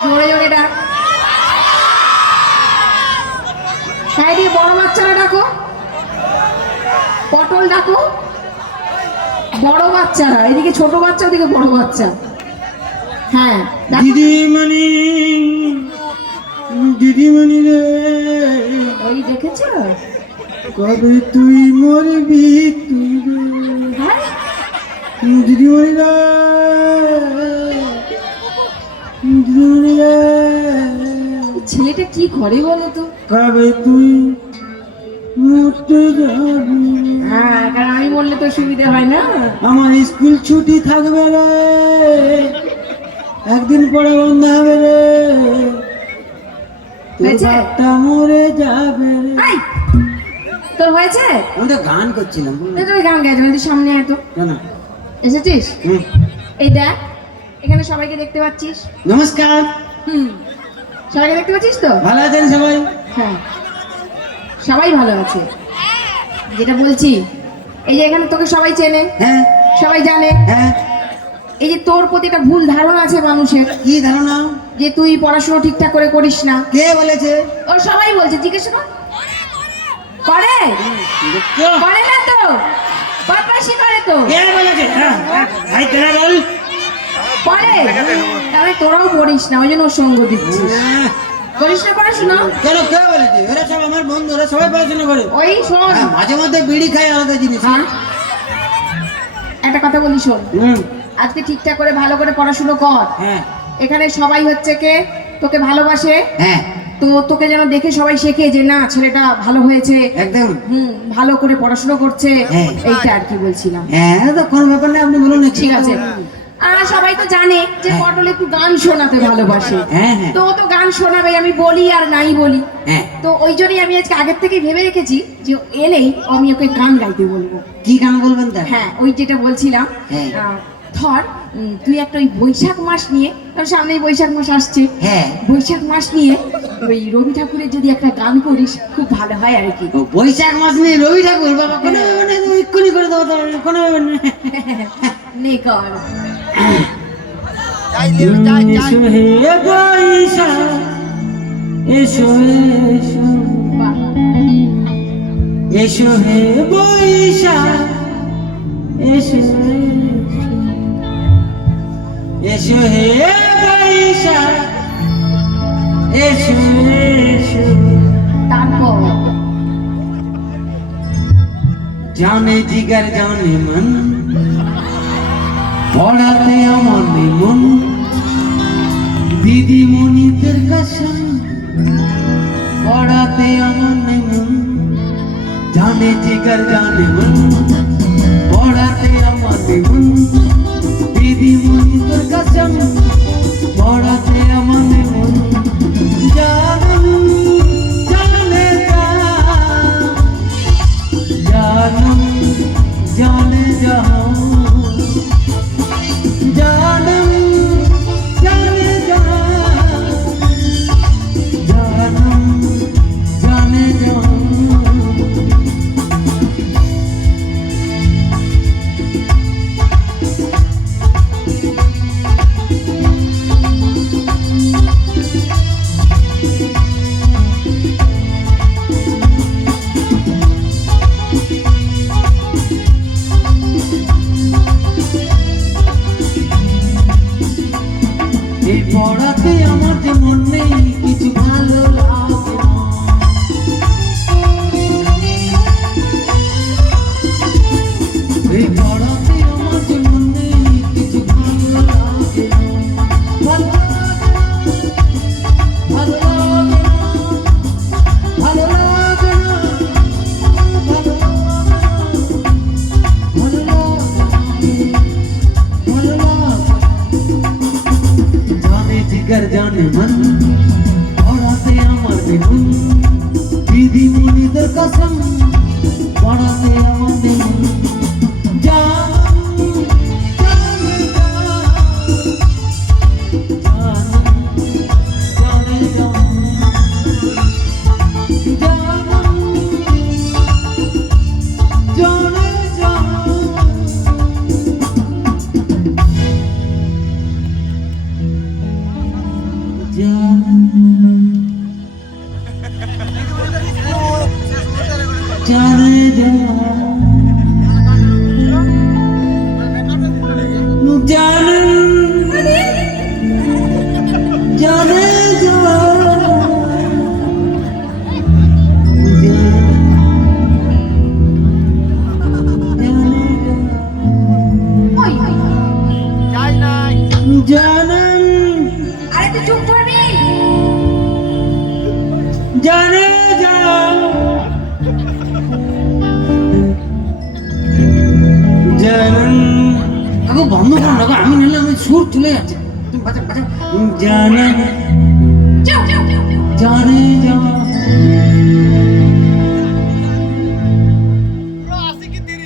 জোরে জোরে ডাক। সাইডে বড় বাচ্চারা ডাকো, পটল ডাকো, বড় বাচ্চারা এদিকে, ছোট বাচ্চা ওদিকে বড় বাচ্চা। হ্যাঁ দিদিমণি, দিদিমণি রে, ওই দেখেছ কবে তুই মরবি তুই রে? হ্যাঁ দিদিমণি রে, দিদিমণি রে, ছেলেটা কি করে বলো তো? কবে তুই মরতে যাবি? হ্যাঁ কারণ আমি বললে তো সুবিধা হয় না। আমার স্কুল ছুটি থাকবে রে, একদিন পরে বন্ধ হবে রে, তোর হয়েছে? বাপটা মরে যাবে রে। এই, তোর হয়েছে? আমি তো গান করছিলাম। এই তো ওই গান গাইছো, তুই সামনে আয় তো। কেন? এসেছিস? হুম। এই দেখ, এখানে সবাইকে দেখতে পাচ্ছিস? নমস্কার, হুম, সবাইকে দেখতে পাচ্ছিস তো? ভালো আছেন সবাই? হ্যাঁ, সবাই ভালো আছে। যেটা বলছি, এই যে এখানে তোকে সবাই চেনে, হ্যাঁ সবাই জানে। হ্যাঁ। এই যে তোর প্রতি একটা ভুল ধারণা আছে মানুষের, কি ধারণা? যে তুই পড়াশোনা ঠিকঠাক করে করিস না। কে বলেছে? ও সবাই বলছে, জিজ্ঞেস কর। করে করে না তো, বদমাইশি করে তো। কে বলেছে? ভাই তোরা বল। করে, তাহলে তোরাও পড়িস না, ওই জন্য ওর সঙ্গ দিচ্ছিস। করিস না পড়াশোনা? কেন, কে বলেছে? ওরা সব আমার বন্ধু, ওরা সবাই পড়াশোনা করে। ওই শোন, হ্যাঁ, মাঝে মধ্যে বিড়ি খাই, আলাদা জিনিস। হ্যাঁ, একটা কথা বলি শোন, হুম। আজকে ঠিকঠাক করে ভালো করে পড়াশুনো কর। হ্যাঁ এখানে সবাই হচ্ছে কে তোকে ভালোবাসে, হ্যাঁ, তো তোকে যেন দেখে সবাই শেখে যে না ছেলেটা ভালো হয়েছে, একদম। ভালো করে পড়াশোনা করছে, হ্যাঁ। এইটা আর কি বলছিলাম। হ্যাঁ, তো কোনো ব্যাপার নেই, আপনি বলুন। ঠিক আছে। আর সবাই তো জানে যে হ্যাঁ। পটল একটু গান শোনাতে ভালোবাসে, হ্যাঁ হ্যাঁ তো ও তো গান শোনাবে, আমি বলি আর নাই বলি। হ্যাঁ। তো ওই জন্যই আমি আজকে আগের থেকে ভেবে রেখেছি যে ও এলেই আমি ওকে গান গাইতে বলবো। কি গান বলবেন তা? হ্যাঁ, ওই যেটা বলছিলাম, হ্যাঁ। ধর তুই একটা ওই বৈশাখ মাস নিয়ে, তোর সামনেই বৈশাখ মাস আসছে, হ্যাঁ। বৈশাখ মাস নিয়ে ওই রবি ঠাকুরের যদি একটা গান করিস খুব ভালো হয় আর কি। ও, বৈশাখ মাস নেই রবি ঠাকুর, বাবা কোনো ব্যাপার নেই, তুমি এক্ষুনি করে দেবো, কোনো ব্যাপার নেই। নে কর। এসো হে বৈশাখ, এসো এসো, বাহ, এসো হে বৈশাখ, এসো এসো হে বৈশাখ, এসো এসো। তারপর জানে জিগার জানে মন, পড়াতে আমার মন, দিদিমণিদের কাছে পড়াতে আমার মন, জানে জিগার জানে মন, পড়াতে আমার মন, দিদিমণিদের কাছে পড়াতে আমার মন। জানম জানে জানম জানে জাহান, জানম জানে জাহান, জানম জানে জাহান। এই পড়াতে আমার যে মন নেই, কিছু ভালো লাগে না। এই পড়াতে আমার যে মন নেই, কিছু ভালো লাগে না। ভালো লাগে না, ভালো লাগে না, ভালো লাগে না, ভালো লাগে না, ভালো লাগে, ভালো লাগে। জানে জিগার জানে মন, পড়াতে আমার মন, দিদিমণিদের কসম, পড়াতে আমার মন। জানম জানে জানে জানম জানে জানে জানে ওই জানেন আরে তুই চুপ করবি। জানে জানেন কাকু বন্ধ করো না গো, আমি নিলে আমি সুর চলে যাচ্ছে। তুমি বাজা বাজা জানেন চুপ চুপ চুপ চুপ। জানে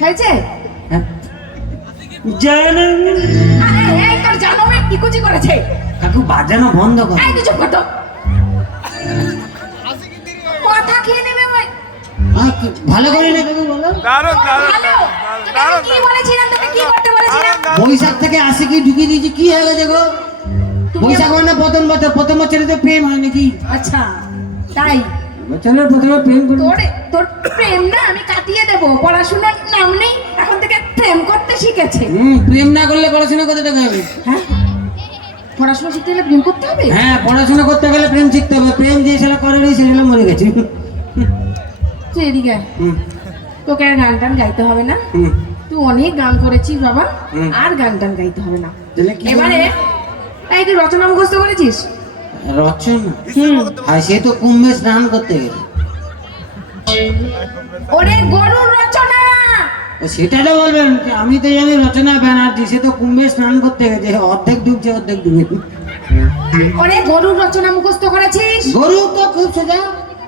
হয়েছে? জানেন আরে এই তোর জামাই ইকুচি করেছে। কাকু বাজানো বন্ধ করো। এই তুই চুপ কর তো। কথা খেয়ে নেবে ওই। ভালো করে না কাকু বলো। দারুণ দারুণ হ্যালো, তোকে আমি কি বলেছিলাম, তোকে কি করতে বলেছিলাম? বৈশাখ থেকে আশিকি ঢুকিয়ে দিয়েছি, কি হয়ে গেছে গো? বৈশাখ মানে প্রথম বছরে তো প্রেম হয় নাকি? আচ্ছা তাই বছরের প্রথমে প্রেম করবো। তোর তোর প্রেম না আমি কাটিয়ে দেবো। পড়াশোনার নাম নেই, এখন থেকে প্রেম করতে শিখেছে। প্রেম না করলে পড়াশোনা করতে টাকা হবে। হ্যাঁ পড়াশোনা শিখতে গেলে প্রেম করতে হবে। হ্যাঁ পড়াশোনা করতে গেলে প্রেম শিখতে হবে। প্রেম যে ছেলে করেনি সে ছেলে মরে গেছে। তুই এদিকে আয়। হুম, তোকে আর গান টান গাইতে হবে না। হুম। তুই অনেক গান করেছিস বাবা, হুম। আর গান টান গাইতে হবে না। তাহলে কি এবারে এই তুই রচনা মুখস্থ করেছিস? রচনা? হুম। আর সে তো কুম্ভে স্নান করতে গেছে। ওরে গরুর রচনা। ও সেটা তো বলবেন, আমি তো জানি রচনা ব্যানার্জি, সে তো কুম্ভে স্নান করতে গেছে, অর্ধেক ডুবছে অর্ধেক ডুবে। ওরে গরুর রচনা মুখস্থ করেছিস? গরু তো খুব সোজা,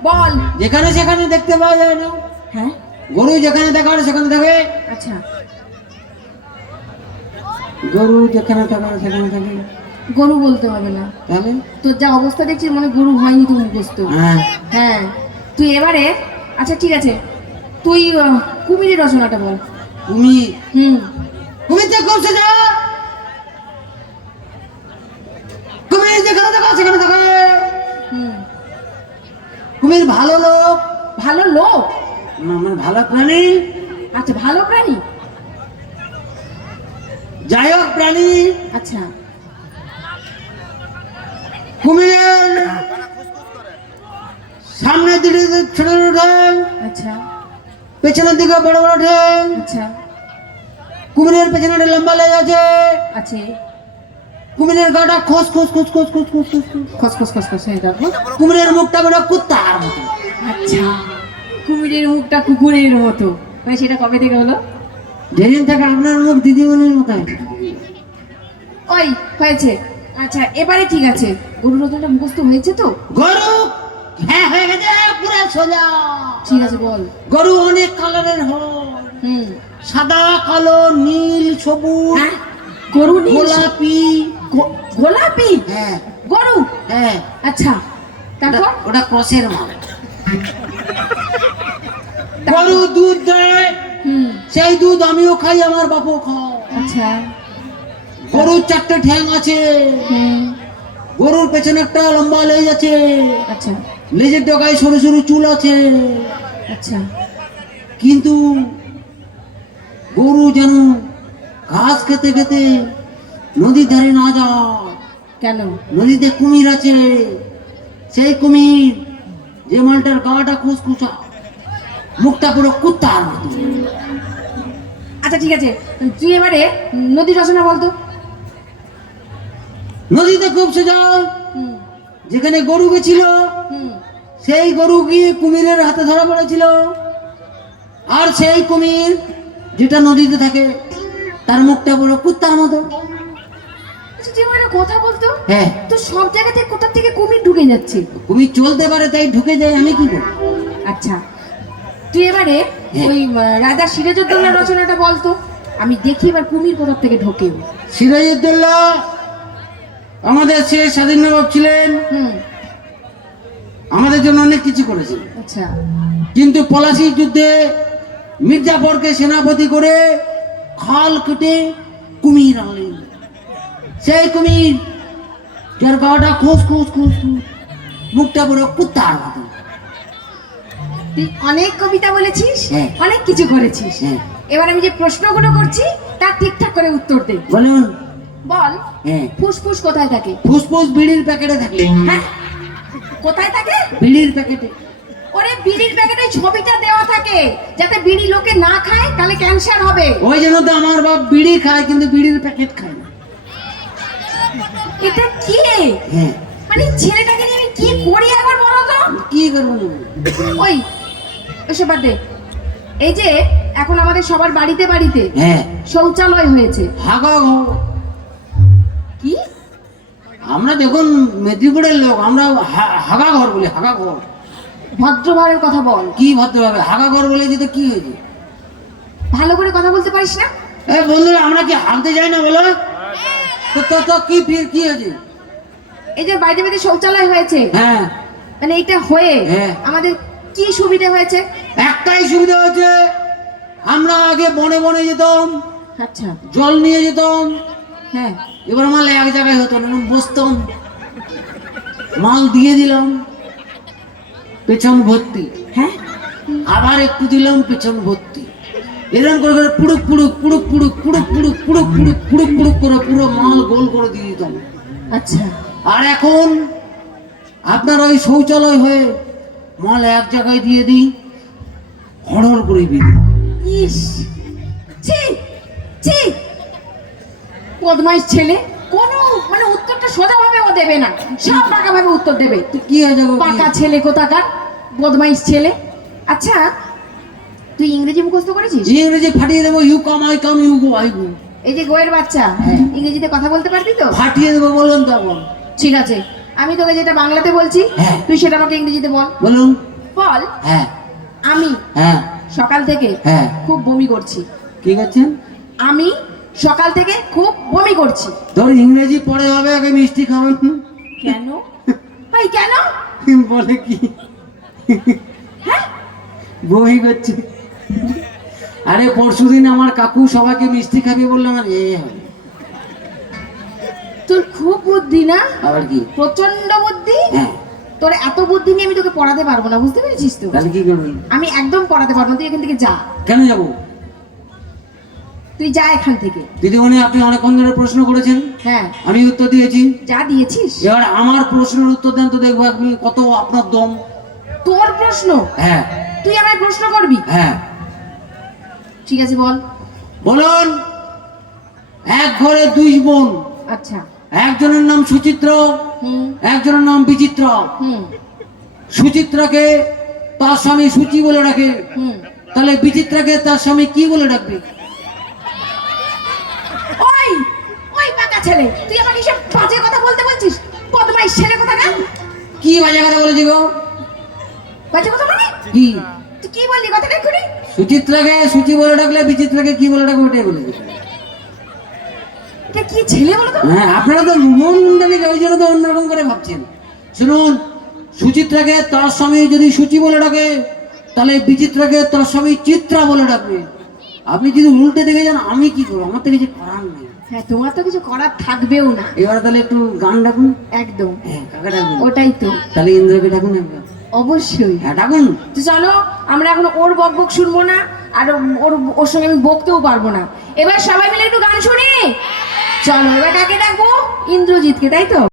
বল। যেখানে সেখানে দেখতে পাওয়া যায় না। হ্যাঁ গরু যেখানে দেখা হয় সেখানে থাকে। আচ্ছা গরু যেখানে থাকে সেখানে থাকে। গরু বলতে হবে না। তাহলে তোর যা অবস্থা দেখছিস মনে হয় গরু হয়নি তুই মুখস্থ। হ্যাঁ, হ্যাঁ তুই এবারে আচ্ছা ঠিক আছে তুই কুমিরের রচনাটা বল। কুমির হুম কুমির তো খুব সোজা। কুমির যেখানে দেখা হয় সেখানে থাকে। হুম কুমির ভালো লোক, ভালো লোক। না মানে ভালো প্রাণী, আচ্ছা ভালো প্রাণী। যাই হোক প্রাণী। আচ্ছা কুমিরের সামনের দিকে ছোট ছোট ঠ্যাং, আচ্ছা পেছনের দিকে বড় বড় ঠ্যাং। আচ্ছা কুমিরের পেছনে একটা লম্বা লেজ আছে। আছে কুমিরের গাটা খোস খোস খোস খোস খোস খোস খোস খোস। খস খস খস খস হয়ে যাবো। কুমিরের মুখটা বড় কুত্তার মতো। আচ্ছা কুমিরের মুখটা কুকুরের মতো, মানে সেটা কবে থেকে হলো? যেদিন থেকে আপনার মুখ দিদিমণির মতো। ওই হয়েছে। আচ্ছা এবারে ঠিক আছে, গরুর রচনাটা মুখস্থ হয়েছে তো? গরু হ্যাঁ হয়ে গেছে পুরো সোজা। ঠিক আছে বল। গরু অনেক কালারের হয়, হুম সাদা কালো নীল সবুজ হ্যাঁ গরু নীল গোলাপি। গোলাপি হ্যাঁ গরু। হ্যাঁ, আচ্ছা তারপর? ওটা ক্রসের মাল। গরু দুধ দেয়, হুম সেই দুধ আমিও খাই, আমার বাপও খায়। আচ্ছা গরুর 4টে ঠ্যাং আছে, হুম গরুর পেছনে একটা লম্বা লেজ আছে, আচ্ছা লেজের ডগায় সরু সরু চুল আছে। আচ্ছা কিন্তু গরু যেন ঘাস খেতে খেতে নদীর ধারে না যায়। কেন? নদীতে কুমির আছে, সেই কুমির যে মালটার গাটা খুসখুসা, মুখটা পুরো কুত্তার মতো। আচ্ছা ঠিক আছে তুই এবারে নদীর রচনা বলতো। নদীতে খুব সোজা, হুম যেখানে গরু গেছিল হুম সেই গরু গিয়ে কুমিরের হাতে ধরা পড়েছিল। আর সেই কুমির যেটা নদীতে থাকে তার মুখটা পুরো কুত্তার মতো। আচ্ছা তুই এবারে কথা বলতো। হ্যাঁ, তো সব জায়গা থেকে কোথা থেকে কুমির ঢুকে যাচ্ছে? কুমির চলতে পারে তাই ঢুকে যায়, আমি কি করব? আচ্ছা তুই এবারে হ্যাঁ। ওই রাজা সিরাজউদ্দৌলা রচনাটা বলতো, আমি দেখি এবার কুমির কোথা থেকে ঢোকে। সিরাজউদ্দৌলা আমাদের সে স্বাধীন নবাব ছিলেন, হুম আমাদের জন্য অনেক কিছু করেছেন। আচ্ছা কিন্তু পলাশির যুদ্ধে মির্জাফরকে সেনাপতি করে খাল কেটে কুমির আনলেন। সেই কুমির যার গাটা খুস খুস খুস খুস, মুখটা পুরো কুত্তার মতো। তুই অনেক কবিতা বলেছিস, হ্যাঁ। অনেক কিছু করেছিস। হ্যাঁ। এবার আমি যে প্রশ্নগুলো করছি তার ঠিকঠাক করে উত্তর দে। বলুন। বল, হ্যাঁ। ফুসফুস কোথায় থাকে? ফুসফুস বিড়ির প্যাকেটে থাকে। হ্যাঁ, কোথায় থাকে? বিড়ির প্যাকেটে। ওরে, বিড়ির প্যাকেটে ছবিটা দেওয়া থাকে যাতে বিড়ি লোকে না খায়, তাহলে ক্যান্সার হবে। ওই জন্য তো আমার বাপ বিড়ি খায় কিন্তু বিড়ির প্যাকেট খায় না। এটা কি? হ্যাঁ। মানে ছেলেটাকে নিয়ে আমি কি করি একবার বলো তো। কি করবো না? ওই ওসব বাদ দে। এই যে এখন আমাদের সবার বাড়িতে বাড়িতে হ্যাঁ। শৌচালয় হয়েছে। হাগা ঘর। কি? আমরা দেখুন মেদিনীপুরের লোক, আমরা হাগা ঘর বলি, হাগা ঘর। ভদ্রভাবে কথা বল। কি ভদ্রভাবে? হাগা ঘর বলে যেতে কি হয়েছে? ভালো করে কথা বলতে পারিস না? এই বন্ধুরা, আমরা কি হাগতে যাই না বলো? তো তো তো কি কি হয়েছে? এই যে বাইরে বাইরে শৌচালয় হয়েছে, হ্যাঁ। মানে এটা হয়ে হ্যাঁ। আমাদের কি সুবিধা হয়েছে? একটাই সুবিধা হয়েছে, আমরা আগে বনে বনে যেতাম, আচ্ছা। জল নিয়ে যেতাম। হ্যাঁ। এবার আমার এক জায়গায় হতো না, বসতাম, মাল দিয়ে দিলাম, পেছন ভর্তি। হ্যাঁ। আবার একটু দিলাম, পেছন ভর্তি। এরকম করে করে পুড়ুক পুড়ুক পুড়ুক পুড়ুক পুড়ুক পুড়ুক পুড়ুক পুড়ুক পুড়ুক পুড়ুক করে পুরো মাল গোল করে দিয়ে দিতাম। আচ্ছা। আর এখন আপনার ওই শৌচালয় হয়ে মাল এক জায়গায় দিয়ে দিই, হড়র করে বেরিয়ে। ইস, ছি ছি, বদমাইশ ছেলে। কোনো মানে উত্তরটা সোজা ভাবে ও দেবে না, সব পাকা ভাবে উত্তর দেবে। তো কি হয়ে যাবে? পাকা ছেলে কোথাকার, বদমাইশ ছেলে। আচ্ছা, তুই ইংরেজি মুখস্থ করেছিস? ইংরেজি ফাটিয়ে দেবো, you come I come, you go I go. এই যে গোয়ের বাচ্চা, হ্যাঁ। ইংরেজিতে কথা বলতে পারবি তো? ফাটিয়ে দেবো, বলুন তখন। ঠিক আছে, আমি তোকে যেটা বাংলাতে বলছি হ্যাঁ। তুই সেটা আমাকে ইংরেজিতে বল। বলুন। বল, হ্যাঁ। আমি হ্যাঁ। সকাল থেকে হ্যাঁ। খুব বমি করছি। কি করছেন? আমি সকাল থেকে খুব বমি করছি। ধর ইংরেজি পরে হবে, আগে মিষ্টি খাবেন। কেন ভাই, কেন? বলে কি হ্যাঁ, বই করছে। আরে পরশুদিন আমার কাকু সবাইকে মিষ্টি খাবি বললাম, আর এ হবে। তোর খুব বুদ্ধি না? আবার কি? প্রচন্ড বুদ্ধি। হ্যাঁ। তোর এত বুদ্ধি নিয়ে আমি তোকে পড়াতে পারবো না, বুঝতে পেরেছিস তো? তাহলে কি করবেন? আমি একদম পড়াতে পারবো না, তুই এখান থেকে যা। কেন যাবো? তুই যা এখান থেকে। দিদিমণি, আপনি অনেকক্ষণ ধরে প্রশ্ন করেছেন, হ্যাঁ, আমি উত্তর দিয়েছি। যা দিয়েছিস। এবার আমার প্রশ্নের উত্তর দেন তো, দেখবো আপনি কত আপনার দম। তোর প্রশ্ন? হ্যাঁ। তুই আমায় প্রশ্ন করবি? হ্যাঁ। ঠিক আছে, বল। বলুন। এক ঘরে দুই বোন, আচ্ছা। একজনের নাম সুচিত্র, হুম একজনের নাম বিচিত্র। হুম সুচিত্রাকে তার স্বামী সুচি বলে ডাকে, হুম। তাহলে বিচিত্রাকে তার স্বামী কি বলে ডাকবে? ওই ওই পাকা ছেলে, তুই আমাকে সব বাজে কথা বলতে বলছিস? বদমাইশ ছেলে কোথাকার। কি বাজে কথা বলেছি গো? বাজে কথা মানে কি? তুই কি বললি কথাটা এক্ষুনি? সুচিত্রাকে সুচি বলে ডাকলে বিচিত্রাকে কি বলে ডাকবে, ওটাই বলে দিতে। এটা কি ছেলে বলো তো? হ্যাঁ, আপনারা তো মন জানি ওই জন্য তো অন্যরকম করে ভাবছেন। শুনুন, সুচিত্রাকে তার স্বামী যদি সুচি বলে ডাকে, তাহলে বিচিত্রাকে তার স্বামী চিত্রা বলে ডাকবে। আপনি যদি উল্টে দেখে যান, আমি কি করবো? আমার তো কিছু করার নেই। হ্যাঁ, তোমার তো কিছু করার থাকবেও না। এবার তাহলে একটু গান ডাকুন। একদম। হ্যাঁ, কাকে ডাকবেন? ওটাই তো। তাহলে ইন্দ্রকে ডাকুন একবার। অবশ্যই। হ্যাঁ, ডাকুন। তো চলো, আমরা এখন ওর বক বক শুনবো না, আর ওর সঙ্গে আমি বকতেও পারবো না। এবার সবাই মিলে একটু গান শুনি। চলো, এবার কাকে ডাকবো? ইন্দ্রজিৎকে, তাই তো?